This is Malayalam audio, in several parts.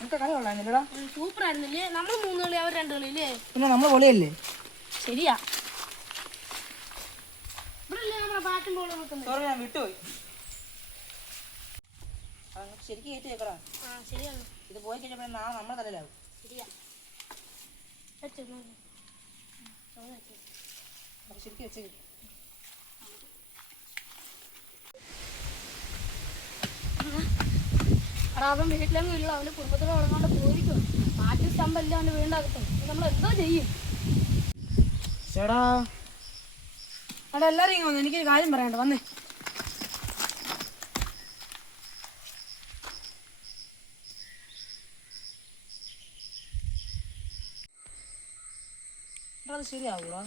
സൂപ്പർ ആയിരുന്നില്ലേ? നമ്മൾ 3 കളി അവർ 2 കളിയില്ലേ? പിന്നെ നമ്മള് പൊളിയല്ലേ? ശരിയാ. ഇവിടെ നമ്മളെ ബാറ്റും ബോളും വെക്കുന്നത്. ഞാൻ വിട്ടുപോയി. ശരിക്കും കയറ്റി വെക്കടാ. ശരിയാണ്. ഇത് പോയി കഴിഞ്ഞപ്പോൾ നാളെ നമ്മുടെ തലയിലാവും. ശരിയാ. ശരിക്കും വെച്ചേ. അവൻ വീട്ടിലെങ്കിലും ഇല്ല, അവന്റെ കുടുംബത്തോടെ വളർന്നോണ്ട് പോയിരിക്കും. മാറ്റി സ്റ്റമ്പല്ല അവന്റെ വീണ്ടാകത്തും. നമ്മൾ എന്തോ ചെയ്യും? ചേടാ അവിടെ എല്ലാരും ഇങ്ങനെ വന്നു. എനിക്കൊരു കാര്യം പറയണ്ട. വന്നേ. അത് ശരിയാവൂടാ.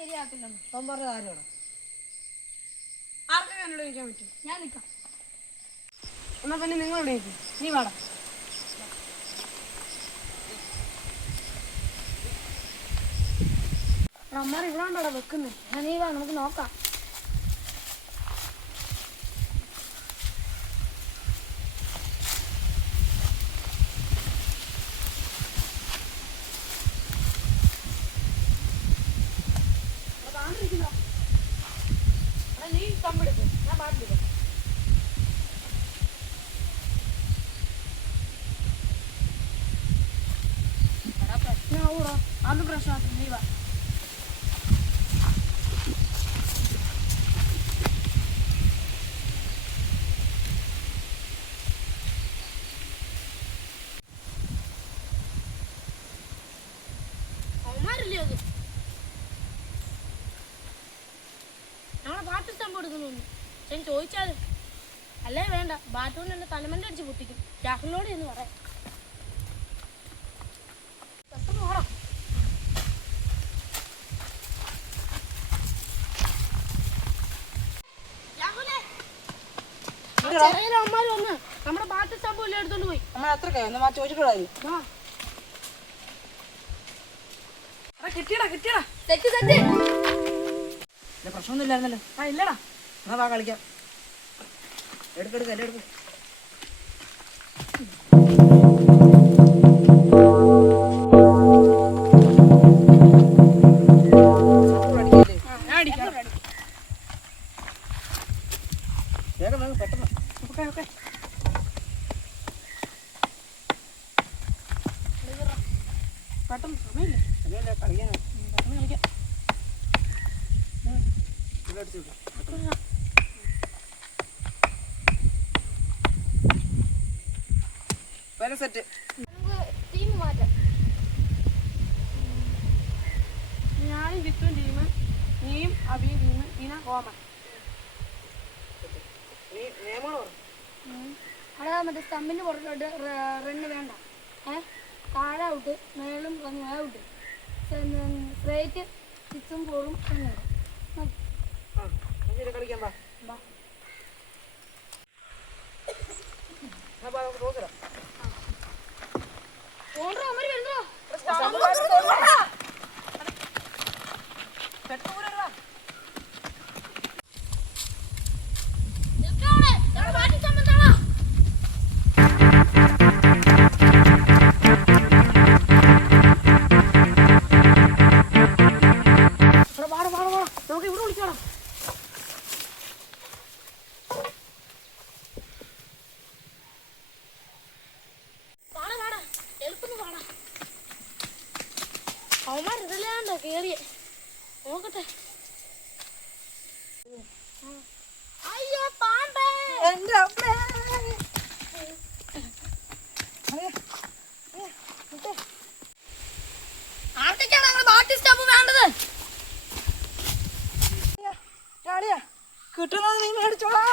ശരിയാകത്തില്ലെന്ന് അവൻ പറഞ്ഞ കാര്യമാണ്. ആർക്കും എന്നോട് നിൽക്കാൻ പറ്റും? ഞാൻ നിൽക്കാം. എന്നാ പിന്നെ നിങ്ങളോട് നിൽക്കും. നീ വേണം. അമ്മ ഇവിടെ ഉണ്ടോ വെക്കുന്നത്? ഞാൻ നീ വാ, നമുക്ക് നോക്കാം. നീ കമ്പെടുക്കും, ഞാൻ പാട്ടിലെടുക്കാം. പ്രശ്നമാവൂടോ? അന്ന് പ്രശ്നമാക്കും. നീ വാ. അവന്മാരല്ലേ അത്? ഞങ്ങളെ ബാറ്റ് സ്റ്റമ്പ് എടുക്കുന്നു. ഞാൻ ചോദിച്ചാൽ അല്ലേ വേണ്ട, ബാറ്റുകൊണ്ട് എന്നെ തലമണ്ട അടിച്ച് പൊട്ടിക്കും. രാഹുലിനോട് എന്ന് പറയാം. ചെറിയ അമ്മമാര് വന്ന് നമ്മുടെ ബാറ്റ് സ്റ്റമ്പ് എല്ലാം എടുത്തോണ്ട് പോയി. നമ്മൾ അത്ര ചോദിച്ചിട്ടുള്ളൂ. കിട്ടിയടാ കിട്ടിയടാ. തെറ്റ് തെറ്റ്. പ്രശ്നമൊന്നും ഇല്ലായിരുന്നല്ലോ. ഇല്ലടാ. എന്നാ വാ കളിക്കാം. എടുക്കെടുക്ക എല്ലാം എടുക്കും. വേഗം വേഗം പെട്ടെന്ന്. Okay okay. പെട്ടെന്ന് സമയമില്ല. സമയമില്ല, കളിക്കാനോ. പെട്ടെന്ന് കളിക്കാം. സെറ്റ്. ടീം മാറ്റാം. ഞാനും ജിത്തും ടീം, നീയും അഭിയും ടീം, പിന്നെ കോമൻ. അതാ മറ്റേ സ്റ്റമ്പിന് പുറത്തോട്ട് റണ്ണ് വേണ്ട. താഴെ ഔട്ട്, മേളും ഔട്ട്. സ്ട്രേറ്റ് 6ഉം 4ഉം കളിക്കാൻ വാ. നമുക്ക് ഇവിടെ വിളിച്ചോളാം. അവന്മാർ ഇതല്ലാണ്ടോ കേറിയ നോക്കട്ടെ. അയ്യോ പാമ്പേ. ആർക്കൊക്കെയാണ് ഞങ്ങൾ ബാറ്റ് സ്റ്റമ്പ് വേണ്ടത്? കിട്ടുന്നത് നീ മേടിച്ചോളാ.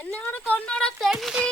എന്നെ കൂടെ കൊണ്ടോടാ തെണ്ടി.